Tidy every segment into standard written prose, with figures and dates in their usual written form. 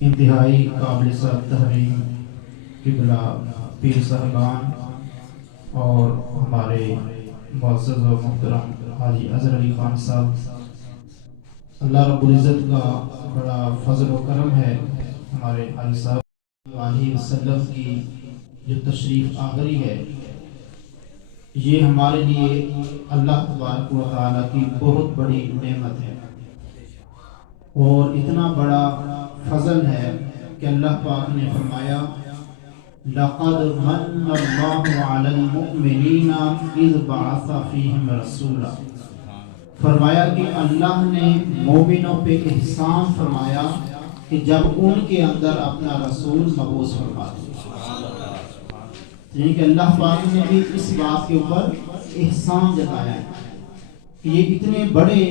انتہائی قابل تحریم قبلہ پیر صاحبان اور ہمارے معزز و محترم حاجی اظہر علی خان صاحب، اللہ رب العزت کا بڑا فضل و کرم ہے۔ ہمارے حاجی صاحب علیہ وسلم کی جو تشریف آوری ہے، یہ ہمارے لیے اللہ تبارک و تعالیٰ کی بہت بڑی نعمت ہے اور اتنا بڑا فضل ہے کہ اللہ پاک نے فرمایا لَقَدْ مَنَّ اللَّهُ عَلَى الْمُؤْمِنِينَ إِذْ بَعَثَ فِيهِمْ رَسُولًا، فرمایا کہ اللہ نے مومنوں پہ احسان فرمایا کہ جب ان کے اندر اپنا رسول مبعوث فرما دیا، یعنی کہ اللہ پاک نے بھی اس بات کے اوپر احسان جتایا ہے کہ یہ اتنے بڑے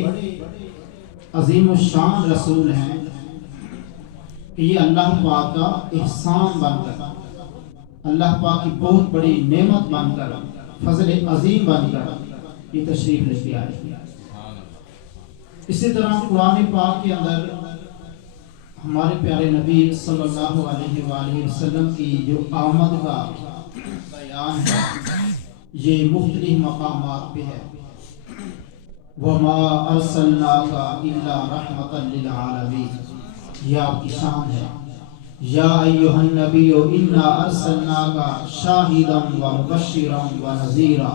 عظیم الشان رسول ہیں کہ یہ اللہ پاک کا احسان بن کر، اللہ پاک کی بہت بڑی نعمت بن کر، فضل عظیم بن کر یہ تشریف لے کے آئے۔ اسی طرح قرآن پاک کے اندر ہمارے پیارے نبی صلی اللہ علیہ وآلہ وسلم کی جو آمد کا بیان ہے، یہ مختلف مقامات پہ ہے۔ وَمَا أَرْسَلْنَاكَ إِلَّا رَحْمَةً لِلْعَالَمِينَ، یہ آپ کی شان ہے۔ یا ایھا النبی انا ارسلناک شاہدا ومبشرا ونذیرا،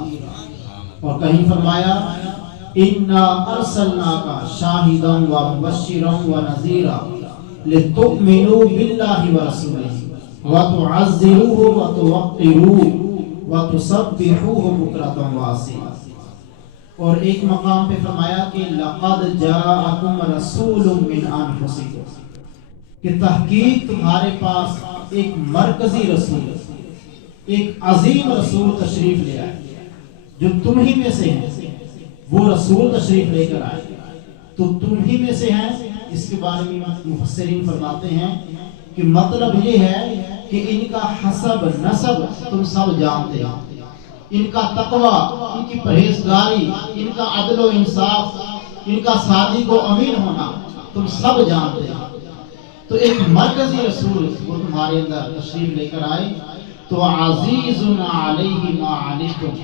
اور کہیں فرمایا انا ارسلناک شاہدا ومبشرا ونذیرا لتؤمنوا باللہ ورسولہ وتعزروہ وتوقروہ وتسبحوہ بکرۃ واسیلا، اور ایک مقام پہ فرمایا کہ لقد جاءکم رسول من انفسکم، کہ تحقیق تمہارے پاس ایک مرکزی رسول، ایک عظیم رسول تشریف لے آئے جو تم ہی میں سے ہیں۔ وہ رسول تشریف لے کر آئے تو تم ہی میں سے ہیں۔ اس کے بارے میں مفسرین فرماتے ہیں کہ مطلب یہ ہے کہ ان کا حسب نسب تم سب جانتے ہو، ان کا تقوی، ان کی پرہیزگاری، ان کا عدل و انصاف، ان کا صادق و امین ہونا تم سب جانتے ہو۔ تو ایک مرکزی رسول وہ تمہارے اندر تشریف لے کر آئے تو عزیز علیہ ما عنتم،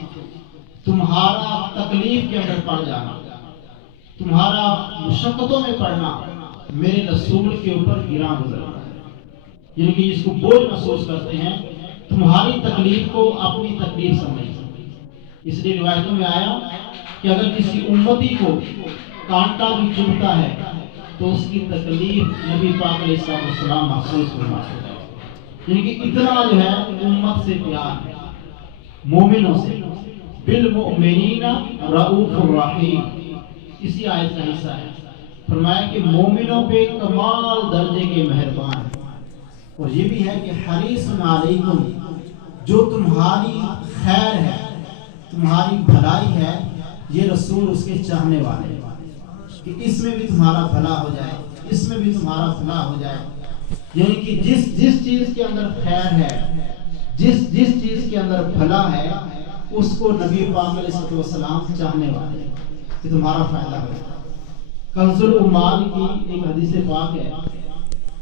تمہارا تکلیف کے اندر پڑ جانا، تمہارا مشقتوں میں پڑنا میرے رسول کے اوپر گراں گزرتا ہے، یعنی کہ اس کو بوجھ محسوس کرتے ہیں، تمہاری تکلیف کو اپنی تکلیف سمجھیں۔ اس لیے روایتوں میں آیا کہ اگر کسی امتی کو کانٹا بھی چبھتا ہے تو اس کی تکلیف نبی پاک علیہ السلام محسوس فرماتے ہیں، یعنی کہ اتنا جو ہے امت سے پیار ہے، مومنوں سے۔ بالمؤمنین رؤوف الرحیم، اسی آیت کا حصہ ہے۔ فرمایا کہ مومنوں پہ کمال درجے کے مہربان ہیں، اور یہ بھی ہے کہ حریص علیکم، جو تمہاری خیر ہے، تمہاری بھلائی ہے، یہ رسول اس کے چاہنے والے ہیں کہ اس میں بھی تمہارا بھلا ہو جائے، اس میں بھی تمہارا بھلا ہو جائے، یعنی کہ جس چیز کے اندر خیر ہے، جس چیز کے اندر بھلا ہے، اس کو نبی پاک علیہ السلام چاہنے والے ہیں کہ تمہارا فائدہ ہو جائے۔ کنز العمال کی ایک حدیث پاک ہے،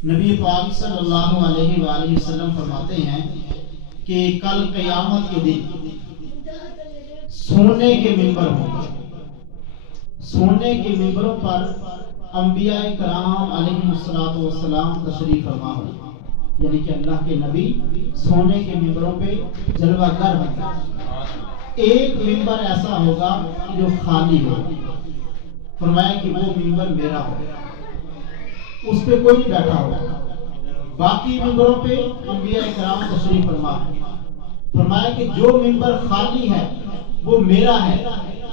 نبی پاک صلی اللہ علیہ وآلہ وسلم فرماتے ہیں کہ کل قیامت کے دن سونے کے ممبر ہوں گے، سونے کے ممبروں پر انبیاء کرام علیہ السلام تشریف فرما ہوں، یعنی کہ اللہ کے نبی سونے کے ممبروں پہ جلوہ گر ہوں گے۔ ایک ممبر ایسا ہوگا جو خالی ہو، فرمایا کہ وہ ممبر میرا ہوگا، اس پہ کوئی نہیں بیٹھا ہوگا۔ باقی ممبروں پہ انبیاء کرام تشریف فرما، فرمایا کہ جو ممبر خالی ہے وہ میرا ہے،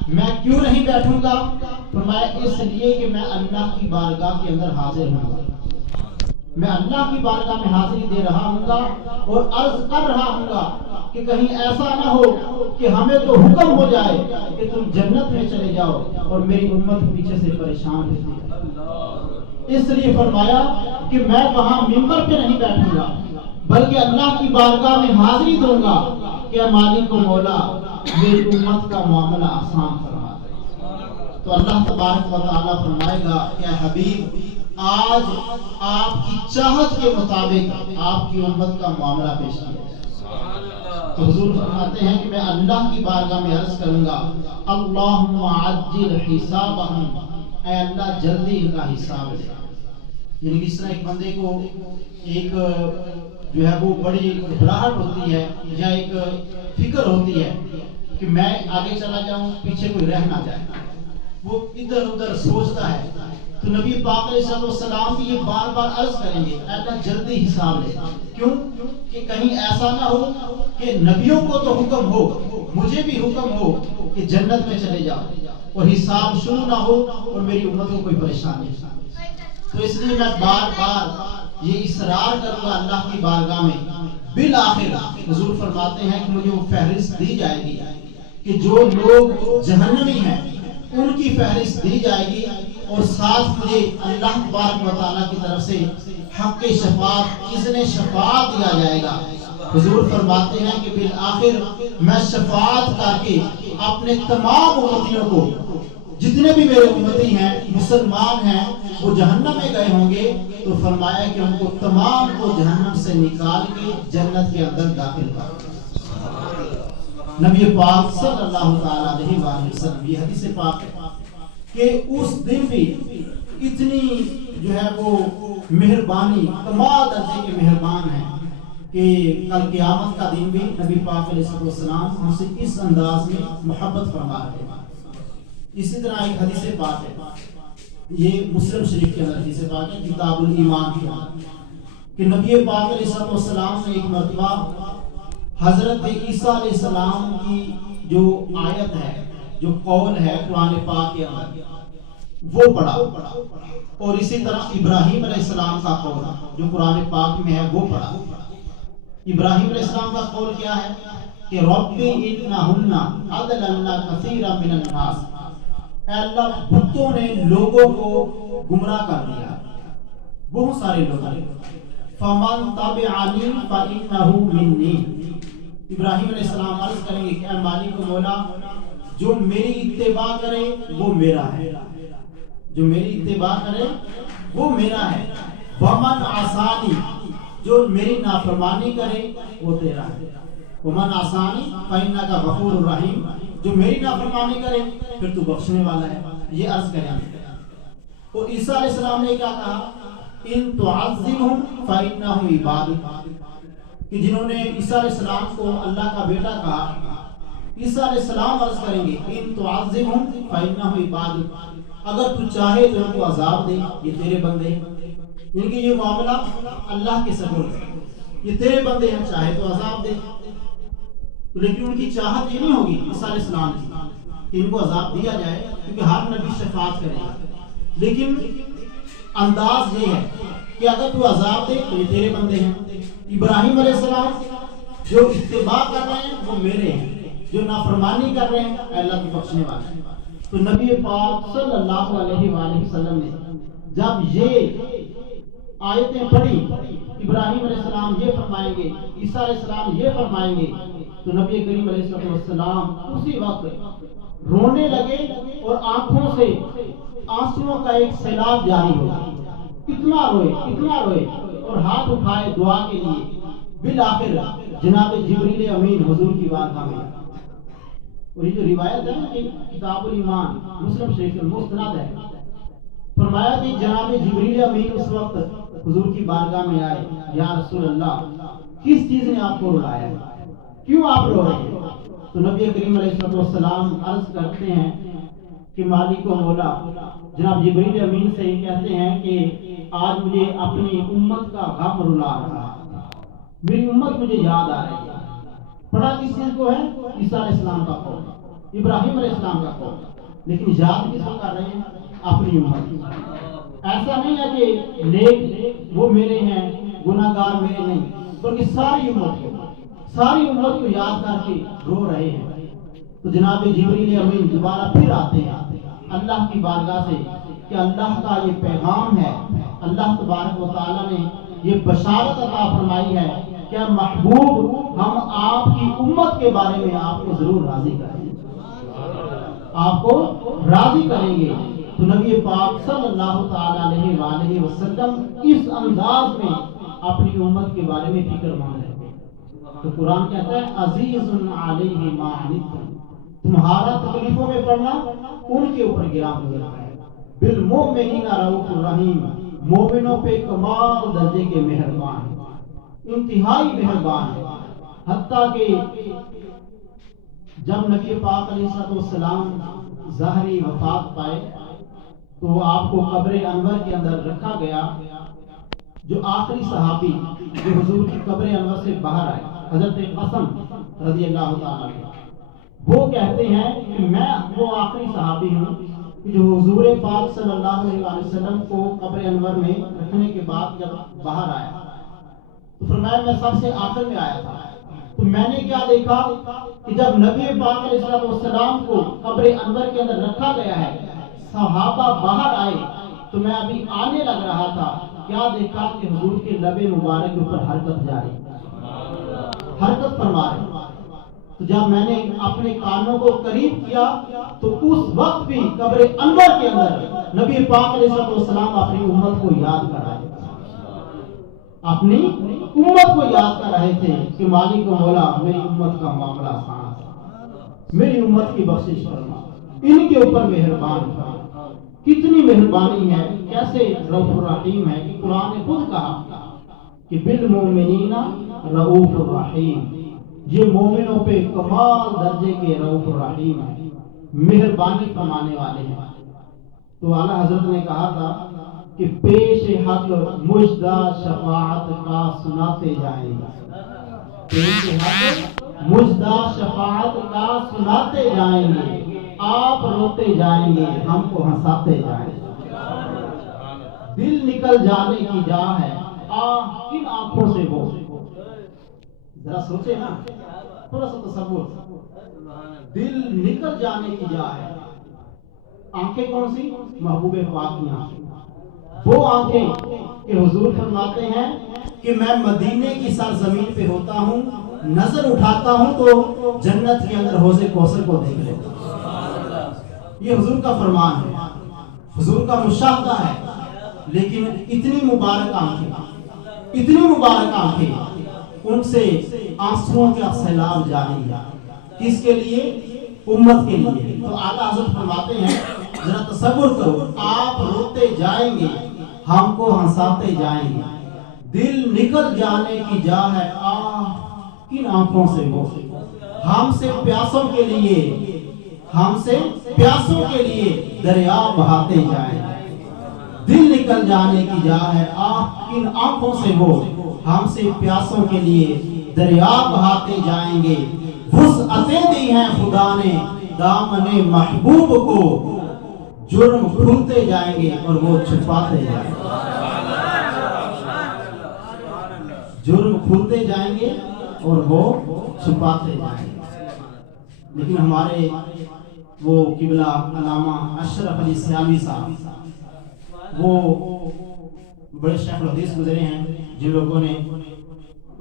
میں کیوں نہیں بیٹھوں گا؟ فرمایا اس لیے کہ میں اللہ کی بارگاہ کے اندر حاضر ہوں گا، میں اللہ کی بارگاہ میں حاضری دے رہا ہوں گا اور عرض کر رہا ہوں گا کہ کہیں ایسا نہ ہو کہ ہمیں تو حکم ہو جائے کہ تم جنت میں چلے جاؤ اور میری امت پیچھے سے پریشان رہتی ہے۔ اس لیے فرمایا کہ میں وہاں ممبر پہ نہیں بیٹھوں گا بلکہ اللہ کی بارگاہ میں حاضری دوں گا کہ مالک و مولا میری امت کا معاملہ آسان فرما دے۔ تو اللہ تبارک و تعالیٰ فرمائے گا کہ حبیب آج آپ کی چاہت کے مطابق آپ کی امت کا معاملہ پیش کیا جائے۔ تو حضور فرماتے ہیں کہ میں اللہ کی بارگاہ میں عرض کروں گا اللہم عجل حسابہم، اے اللہ جلدی ان کا حساب لے۔ یعنی کس طرح ایک بندے کو ایک جو ہے وہ بڑی گھبراہٹ ہوتی ہے یا ایک فکر ہوتی ہے کہ میں آگے چلا جاؤں پیچھے کوئی رہ نہ جائے، وہ ادھر ادھر سوچتا ہے، تو نبی پاک علیہ السلام بھی یہ بار بار عرض کریں گے اللہ جلدی حساب لے۔ کیوں کہ کہیں ایسا نہ ہو کہ نبیوں کو تو حکم ہو، مجھے بھی حکم ہو کہ جنت میں چلے جاؤ اور حساب شروع نہ ہو اور میری امت کو کوئی پریشانی نہ۔ تو اس لیے میں بار بار یہ اصرار کروں گا اللہ کی بارگاہ میں، بالآخر حضور فرماتے ہیں کہ مجھے وہ فہرست دی جائے گی کہ جو لوگ جہنمی ہیں ان کی فہرست دی جائے گی، اور ساتھ مجھے اللہ تبارک و تعالیٰ کی طرف سے حق شفاعت، اذن شفاعت دیا جائے گا۔ حضور فرماتے ہیں کہ بالآخر میں شفاعت کر کے اپنے تمام امتیوں کو، جتنے بھی میرے امتی ہیں مسلمان ہیں وہ جہنم میں گئے ہوں گے، تو فرمایا کہ ان کو تمام کو جہنم سے نکال کے جنت کے اندر داخل کر۔ نبی پاک صلی اللہ تعالی علیہ وآلہ وسلم یہ حدیث پاک ہے کہ اس دن بھی اتنی جو ہے وہ مہربانی، کمال درجے کے مہربان ہیں کہ کل قیامت کا دن بھی نبی پاک علیہ السلام ہم سے اس انداز میں محبت فرما رہے ہیں۔ اسی طرح ایک حدیث پاک ہے، یہ مسلم شریف کے اندر حدیث پاک ہے، کتاب الایمان کی، کہ نبی پاک علیہ السلام نے ایک مرتبہ حضرت عیسیٰ علیہ السلام کی جو آیت ہے، جو قول ہے قرآن پاک کے اندر، وہ پڑھا، اور اسی طرح ابراہیم علیہ السلام کا قول جو قرآن پاک میں ہے وہ پڑھا۔ ابراہیم علیہ السلام کا قول کیا ہے کہ ربی انہن اضللن کثیرا من الناس، اے اللہ بتوں نے لوگوں کو گمراہ کر دیا، بہت سارے لوگ، فمن تبعنی فانہ منی۔ ابراہیم علیہ السلام عرض کریں گے کہ اے مالک و مولا، جو میری اتباع کرے وہ میرا ہے، جو میری اتباع کرے وہ میرا ہے، ومن عصانی، جو میری نافرمانی کرے وہ تیرا ہے، ومن عصانی فانک غفور الرحیم، جو میری نافرمانی کرے پھر تو بخشنے والا ہے۔ یہ عرض کریں گے۔ اور عیسیٰ علیہ السلام نے کیا کہا، ان تعذبہم فانہم عبادک، کہ جنہوں نے عیسیٰ علیہ السلام کو اللہ کا بیٹا کہا، عیسیٰ علیہ السلام عرض کریں گے ان تعذبہم فانہم عبادک، اگر تو چاہے تو ان کو عذاب دے، یہ تیرے بندے ہیں، یعنی کہ یہ معاملہ اللہ کے سپرد ہے، یہ تیرے بندے ہیں، چاہے تو عذاب دے۔ لیکن ان کی چاہت یہ نہیں ہوگی عیسیٰ علیہ السلام کی کہ ان کو عذاب دیا جائے، کیونکہ ہر نبی شفاعت کرے گا، لیکن انداز یہ ہے کہ اگر تو عذاب دے تو یہ تیرے بندے ہیں۔ ابراہیم علیہ السلام جو اتباع کر رہے ہیں وہ میرے ہیں، جو نافرمانی کر رہے ہیں اللہ کو بخشنے والے ہیں۔ تو نبی پاک صلی اللہ علیہ وآلہ وسلم نے جب یہ آیتیں پڑھی، ابراہیم علیہ السلام یہ فرمائیں گے، عیسیٰ علیہ السلام یہ فرمائیں گے، تو نبی کریم علیہ السلام اسی وقت رونے لگے اور آنکھوں سے آنسوؤں کا ایک سیلاب جاری ہو، اتنا روئے اور ہاتھ اٹھائے دعا کے لیے۔ بالآخر جناب جبریل امین حضور کی بارگاہ میں، اور یہ جو روایت ہے نا کتاب الایمان مسلم شریف مستند ہے، فرمایا کہ جناب جبریل امین اس وقت حضور کی بارگاہ میں آئے، یا رسول اللہ کس چیز نے آپ کو رلایا ہے، کیوں آپ رو رہے ہیں؟ تو نبی کریم علیہ السلام عرض کرتے ہیں کہ مالک و مولا، جناب جبریل امین سے یہ کہتے ہیں کہ آج مجھے اپنی امت کا غم رلا رہا ہے، میری امت مجھے یاد آ رہی ہے۔ پڑھا کس چیز کو ہے؟ عیسیٰ علیہ السلام کا قول، ابراہیم علیہ السلام کا قول، لیکن یاد کس کو کر رہے ہیں؟ اپنی امت۔ ایسا نہیں ہے کہ نیک وہ میرے ہیں، گناہ گار میرے نہیں، بلکہ ساری امت کو یاد کر کے رو رہے ہیں۔ تو جناب جبریل امین دوبارہ پھر آتے ہیں اللہ کی بارگاہ سے کہ اللہ کا یہ پیغام ہے، اللہ تبارک و تعالیٰ نے یہ بشارت عطا فرمائی ہے کہ محبوب ہم آپ کی امت کے بارے میں آپ کو ضرور راضی کریں گے، آپ کو راضی کریں گے۔ تو نبی پاک صلی اللہ تعالی علیہ وآلہ وسلم اس انداز میں اپنی امت کے بارے میں فکر مند ہے. تو قرآن کہتا ہے عزیز علیہ ما عنتم، تمہارا تکلیفوں میں پڑنا ان کے اوپر گرا ہوا ہے. بالمؤمنین رؤوف الرحیم، مومنوں پہ کمال درجے کے مہربان، انتہائی مہربان ہے. حتیٰ کہ جب نبی پاک علیہ السلام ظاہری وفات پائے تو آپ کو قبر انور کے اندر رکھا گیا. جو آخری صحابی جو حضور کی قبر انور سے باہر آئے حضرت قاسم رضی اللہ تعالیٰ عنہ، وہ کہتے ہیں کہ میں وہ آخری صحابی ہوں کہ جو حضور پاک صلی اللہ علیہ وسلم کو قبر انور میں رکھنے کے بعد جب باہر آیا تو فرمایا میں سب سے آخر میں آیا تھا. تو میں نے کیا دیکھا کہ جب نبی پاک علیہ السلام کو قبر انور کے اندر رکھا گیا ہے، صحابہ باہر آئے تو میں ابھی آنے لگ رہا تھا، کیا دیکھا کہ حضور کے لب مبارک کے اوپر حرکت جاری، حرکت فرما رہے. تو جب میں نے اپنے کانوں کو قریب کیا تو اس وقت بھی قبر انور کے اندر نبی پاک علیہ السلام اپنی امت کو یاد کر رہے تھے، اپنی امت کو یاد کر رہے تھے کہ مالک و مولا میری امت کا معاملہ آسان ہے، میری امت کی بخشش فرما، ان کے اوپر مہربان فرما. کتنی مہربانی ہے، کیسے رؤوف الرحیم ہے کہ قرآن نے خود کہا کہ بالمؤمنین رؤوف الرحیم، یہ مومنوں پہ کمال درجے کے رؤوف الرحیم ہے، مہربانی فرمانے والے ہیں. تو اعلیٰ حضرت نے کہا تھا کہ پیش حق مجدہ شفاعت کا سناتے جائیں گے، پیش حق مجدہ شفاعت کا سناتے جائیں گے، آپ روتے جائیں گے ہم کو ہنساتے جائیں گے. دل نکل جانے کی جا ہے کن آنکھوں سے وہ، ذرا سوچے نا، تھوڑا سا تصور. دل نکل جانے کی جا ہے، آنکھیں کون سی؟ محبوب پاک کی آنکھیں. وہ آنکھیں کہ حضور فرماتے ہیں کہ میں مدینے کی سرزمین پہ ہوتا ہوں، نظر اٹھاتا ہوں تو جنت کے اندر حوض کوثر کو دیکھ لیتا ہوں. یہ حضور کا فرمان ہے، حضور کا مشاہدہ ہے. لیکن اتنی مبارک آنکھیں، اتنی مبارک آنکھیں، ان سے آنسوؤں کا سیلاب جاری ہے. کس کے لیے؟ امت کے لیے. تو اعلیٰ حضرت فرماتے ہیں ذرا تصور کرو، آپ روتے جائیں گے ہم کو ہنساتے جائیں گے، دل نکل جانے کی جا ہے کن آنکھوں سے وہ، ہم سے پیاسوں کے لیے، ہم سے پیاسوں کے لیے دریا بہاتے جائیں. دل نکل جانے کی جا ہے کن آنکھوں سے وہ، ہم سے پیاسوں کے لیے دریا بہاتے جائیں گے. وسعتیں دی ہیں خدا نے دامن محبوب کو، جرم کھلتے جائیں گے اور وہ چھپاتے جائیں گے. جرم کھلتے جائیں گے اور وہ چھپاتے جائیں گے. لیکن ہمارے وہ قبلہ علامہ اشرف علی سیالی صاحب، وہ بڑے شیخ الحدیث گزرے ہیں، جن لوگوں نے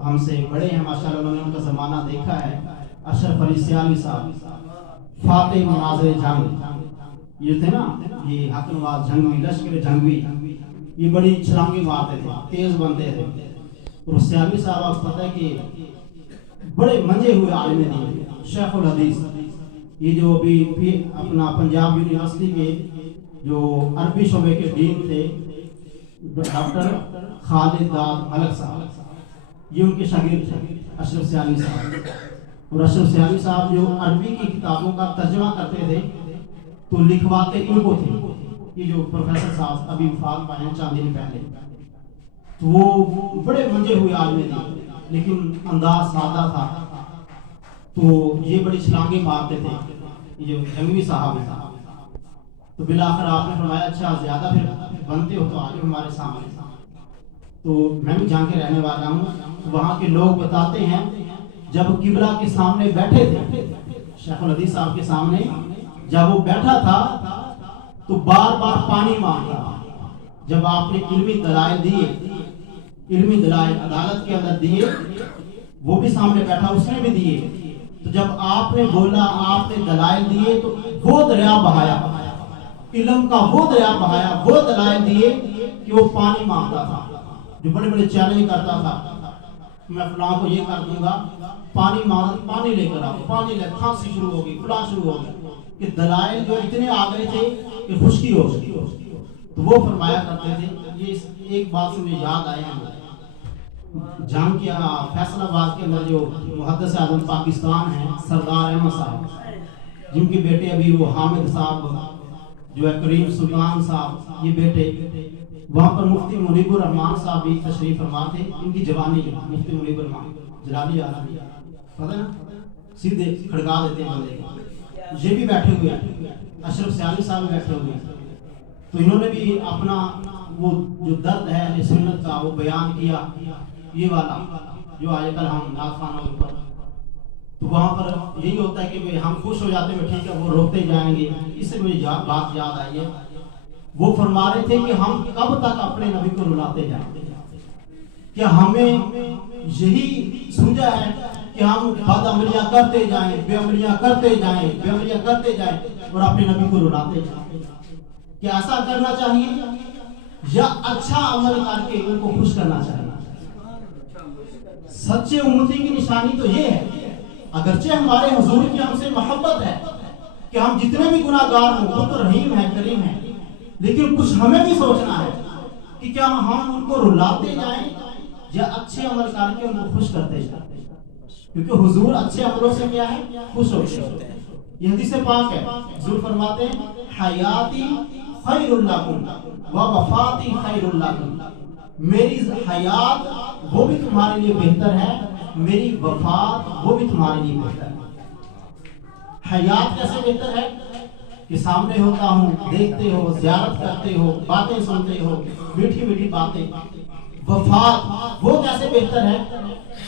ہم سے بڑے ہیں ماشاءاللہ، انہوں نے ان کا زمانہ دیکھا ہے. اشرف علی سیالی صاحب فاتح مناظر جنگ، یہ تھے نا، یہ حق نواز جنگوی، لشکر جنگوی، یہ بڑی چھلانگیں مارتے تھے، تیز بنتے تھے. اور سیالی صاحب آپ پتہ ہے کہ بڑے منجے ہوئے عالم دین، شیخ الحدیث. یہ جو ابھی اپنا پنجاب یونیورسٹی کے جو عربی شعبے کے ڈین تھے ڈاکٹر خالد داد ملک صاحب، یہ ان کے شاگرد تھے اشرف سیالی صاحب. اور اشرف سیالی صاحب جو عربی کی کتابوں کا ترجمہ کرتے تھے تو لکھواتے ان کو تھے. یہ جو پروفیسر صاحب ابھی وفات پائے ہیں چند دن پہلے، تو وہ بڑے منجے ہوئے عالم تھے لیکن انداز سادہ تھا. تو یہ بڑی چھلانگیں مارتے تھے یہ جو جنگوی صاحب ہیں. تو بالآخر آپ نے فرمایا اچھا زیادہ پھر بنتے ہو تو آگے ہمارے سامنے. تو میں بھی جہاں کے رہنے والا ہوں، وہاں کے لوگ بتاتے ہیں جب قبلہ کے سامنے بیٹھے تھے، شیخ الحدیث صاحب کے سامنے جب وہ بیٹھا تھا تو بار بار پانی مانگا. جب آپ نے علمی دلائل دیے، علمی دلائل عدالت کے اندر دیے، وہ بھی سامنے بیٹھا اس نے بھی دیے. تو جب آپ نے بولا، آپ نے دلائل دیے تو وہ دریا بہایا. علم کا وہ دریا بہایا، وہ دلائل دیے کہ وہ پانی مانگتا تھا، جو بڑے بڑے چیلنج کرتا تھا، میں فلاں کو یہ کر دوں گا، پانی مانگ، پانی لے کر آؤ، پانی لے، کھانسی شروع ہوگی، فلاں شروع ہوگی، کہ دلائل جو اتنے آ گئے تھے کہ خشکی ہو گئی. تو وہ فرمایا کرتے تھے. یہ ایک بات سے مجھے یاد آئے ہیں، جان کیا فیصل آباد کے اندر جو محدث اعظم پاکستان ہیں سردار احمد صاحب، جن کے بیٹے ابھی وہ حامد صاحب جو ہے، کریم سلطان صاحب، یہ بیٹے، وہاں پر مفتی منیب الرحمان صاحب بھی تشریف فرما تھے. ان کی جوانی جو مفتی منیب الرحمان جلالی آدمی پتہ نا، سیدھے کھڑکا دیتے ہیں بندے کو. یہ بھی بیٹھے ہوئے ہیں، اشرف سیالی صاحب بھی بیٹھے ہوئے ہیں. تو انہوں نے بھی اپنا وہ جو درد ہے اہل سنت کا وہ بیان کیا، یہ والا جو آج کل ہم نعت خوانوں کے اوپر. تو وہاں پر یہی ہوتا ہے کہ ہم خوش ہو جاتے ہیں، ٹھیک ہے وہ روکتے جائیں گے. اس سے مجھے بات یاد آئی ہے، وہ فرما رہے تھے کہ ہم کب تک اپنے نبی کو رلاتے جائیں گے؟ کیا ہمیں یہی سوجا ہے کہ ہم بد عملیاں کرتے جائیں، بے عملیاں کرتے جائیں، بے عملیاں کرتے جائیں اور اپنے نبی کو رلاتے جائیں؟ کیا ایسا کرنا چاہیے یا اچھا عمل کر کے ان کو خوش کرنا چاہیے؟ سچے امتی کی نشانی تو یہ ہے، اگرچہ ہمارے حضور کی ہم سے محبت ہے کہ ہم جتنے بھی گناہ گار ہوں، وہ تو رحیم ہے، کریم ہے، لیکن کچھ ہمیں بھی سوچنا ہے کہ کیا ہم ان کو رلاتے جائیں یا اچھے عمل کر کے ان کو خوش کرتے جائیں، کیونکہ حضور اچھے عملوں سے کیا ہے، خوش ہوتے ہیں. یہ حدیث پاک ہے، حضور فرماتے ہیں حیاتی خیر لکم و وفاتی خیر لکم، میری حیات وہ بھی تمہارے لیے بہتر ہے، میری وفات وہ بھی تمہارے لیے بہتر ہے. حیات کیسے بہتر ہے کہ سامنے ہوتا ہوں، دیکھتے ہو، زیارت کرتے ہو، باتیں سنتے ہو، میٹھی میٹھی باتیں. وفات وہ کیسے بہتر ہے؟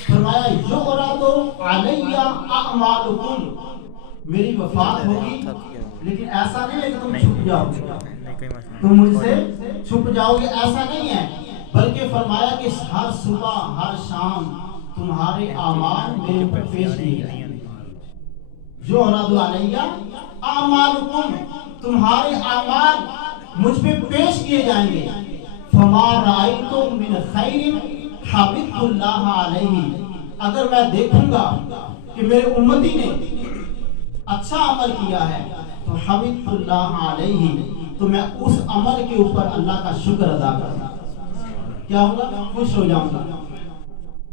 فرمایا یعرض علی اعمالکم، میری وفات ہوگی لیکن ایسا نہیں ہے کہ تم چھپ جاؤ گے، تم مجھ سے چھپ جاؤ گے، ایسا نہیں ہے، بلکہ فرمایا کہ ہر صبح ہر شام تمہارے اعمال میرے اوپر پیش کیے جائیں گے. یعرض علی اعمالکم، تمہارے اعمال مجھ پہ پیش کیے جائیں گے. فما رأیت من خیر حمدت اللہ علیہ، اگر میں دیکھوں گا کہ میرے امتی نے اچھا عمل کیا ہے تو حمدت اللہ علیہ، تو میں اس عمل کے اوپر اللہ کا شکر ادا کروں. کیا ہوگا؟ خوش ہو جاؤں گا.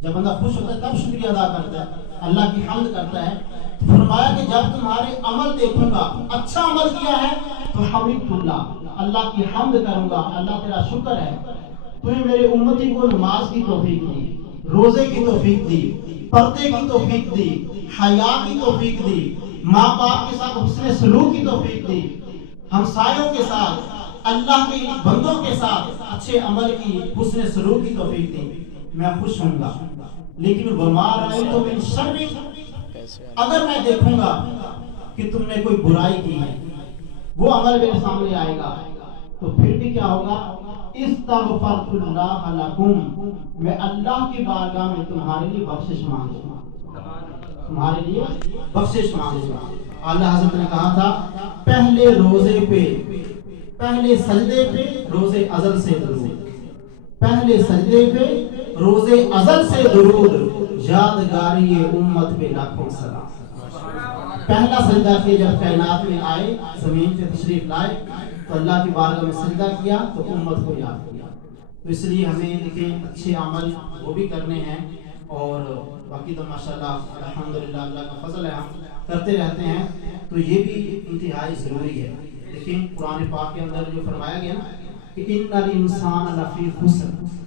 جب بندہ خوش ہوتا ہے تب شکریہ ادا کرتا ہے، اللہ کی حمد کرتا ہے. فرمایا کہ جب تمہارے عمل دیکھوں گا، اچھا عمل کیا ہے تو حمدت اللہ، اللہ کی حمد کروں گا، اللہ تیرا شکر ہے، تو نے میرے امتی کو نماز کی توفیق دی، روزے کی توفیق دی، پردے کی توفیق دی، حیا کی توفیق دی، ماں باپ کے ساتھ حسن سلوک کی توفیق دی، ہمسایوں کے ساتھ، اللہ کے بندوں کے ساتھ اچھے عمل کی، حسن سلوک کی توفیق دی. میں خوش ہوں گا. لیکن وما رأیت من شر، اگر میں دیکھوں گا کہ تم نے کوئی برائی کی ہے، وہ عمل میرے سامنے آئے گا، تو پھر بھی کیا ہوگا؟ استغفرت اللہ لکم، میں اللہ کی بارگاہ میں تمہارے لیے بخشش مانگوں گا، تمہارے لیے بخشش مانگوں گا. اللہ حضرت نے کہا تھا پہلے روزے پہ، پہلے سجدے پہ روزے ازل سے درود، پہلے سجدے پہ روزے ازل سے درود، یادگاری امت پہ لاکھوں سلام. پہلا سجدہ کیا جب کائنات میں آئے، زمین پہ تشریف لائے تو اللہ کی بارگاہ میں سجدہ کیا تو امت کو یاد کیا. تو اس لیے ہمیں دیکھیں اچھے عمل وہ بھی کرنے ہیں، اور باقی تو ماشاءاللہ الحمدللہ اللہ کا فضل ہے، ہم کرتے رہتے ہیں. تو یہ بھی انتہائی ضروری ہے. لیکن قرآن پاک کے اندر جو فرمایا گیا کہ ان الانسان لفی خسر،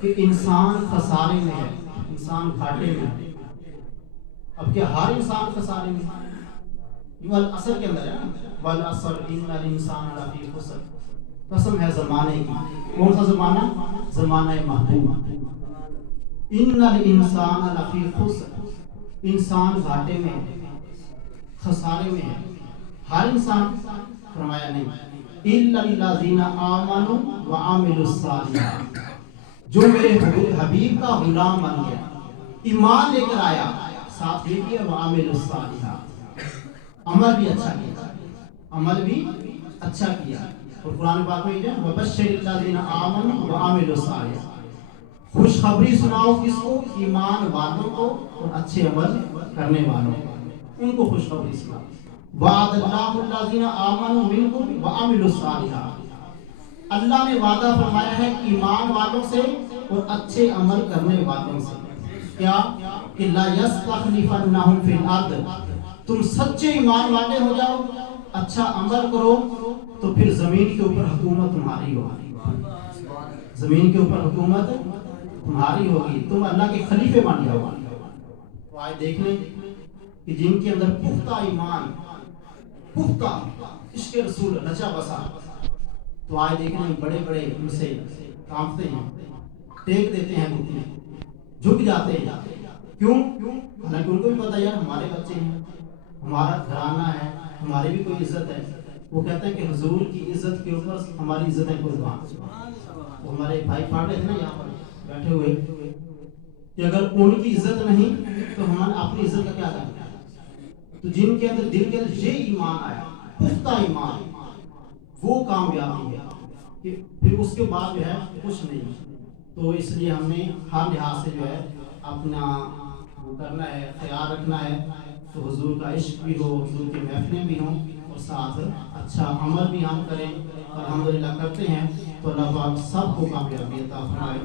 کہ انسان خسارے میں ہے، انسان گھاٹے میں ہے. اب کیا ہر انسان خسارے میں ہے؟ والعصر کے اندر ہے، والعصر ان الانسان لفی خسر، قسم ہے زمانے کی. کون سا زمانہ؟ زمانہ محبوب. ان الانسان لفی خسر، انسان گھاٹے میں ہے، خسارے میں ہے. ہر انسان فرمایا نہیں، الا الذین آمنوا وعملوا الصالحات، جو میرے حبیب کا غلام بن گیا، ایمان لے کر آیا، ساتھ یہ کیا وعملوا الصالحات، عمل بھی اچھا کیا، عمل بھی اچھا کیا. اور قرآن پاک میں ہے وبشر الذین آمنوا وعملوا الصالحات، خوشخبری سناؤ کس کو؟ ایمان والوں کو اور اچھے عمل کرنے والوں کو، ان کو خوشخبری سناؤ. وعد اللہ الذین آمنوا منکم وعملوا الصالحات، اللہ نے وعدہ فرمایا ہے ایمان والوں سے اور اچھے عمل کرنے والوں سے. کیا کہ لا یستخلفنہم فی الارض، تم سچے ایمان والے ہو جاؤ، اچھا عمل کرو تو پھر زمین کے اوپر حکومت تمہاری ہوگی. زمین کے اوپر حکومت تمہاری ہوگی، تم اللہ کے خلیفے بن جاؤ. تو آج دیکھ لیں کہ جن کے اندر پختہ ایمان، پختہ عشق رسول رچا بسا، تو آج دیکھ لیں بڑے بڑے ان سے کانپتے ہیں، ٹیک دیتے ہیں گھٹنے، جھک جاتے ہیں. کیوں؟ حالانکہ ان کو بھی پتہ یار ہمارے بچے ہیں، ہمارا گھرانہ ہے، ہماری بھی کوئی عزت ہے. وہ کہتے ہیں کہ حضور کی عزت کے اوپر ہماری عزت ہے قربان. وہ ہمارے بھائی پاٹے ہیں نا یہاں پر بیٹھے ہوئے، کہ اگر ان کی عزت نہیں تو ہم اپنی عزت کا کیا کریں. تو جن کے اندر دل کے اندر یہ ایمان آیا، پختہ ایمان، وہ کامیابی ہے، کہ پھر اس کے بعد جو ہے کچھ نہیں. تو اس لیے ہم نے ہر لحاظ سے جو ہے اپنا وہ کرنا ہے، خیال رکھنا ہے. تو حضور کا عشق بھی ہو، حضور کی محفلیں بھی ہوں، اور ساتھ اچھا عمل بھی ہم کریں. الحمدللہ کرتے ہیں. تو اللہ پاک سب کو کامیابی عطا فرمائے.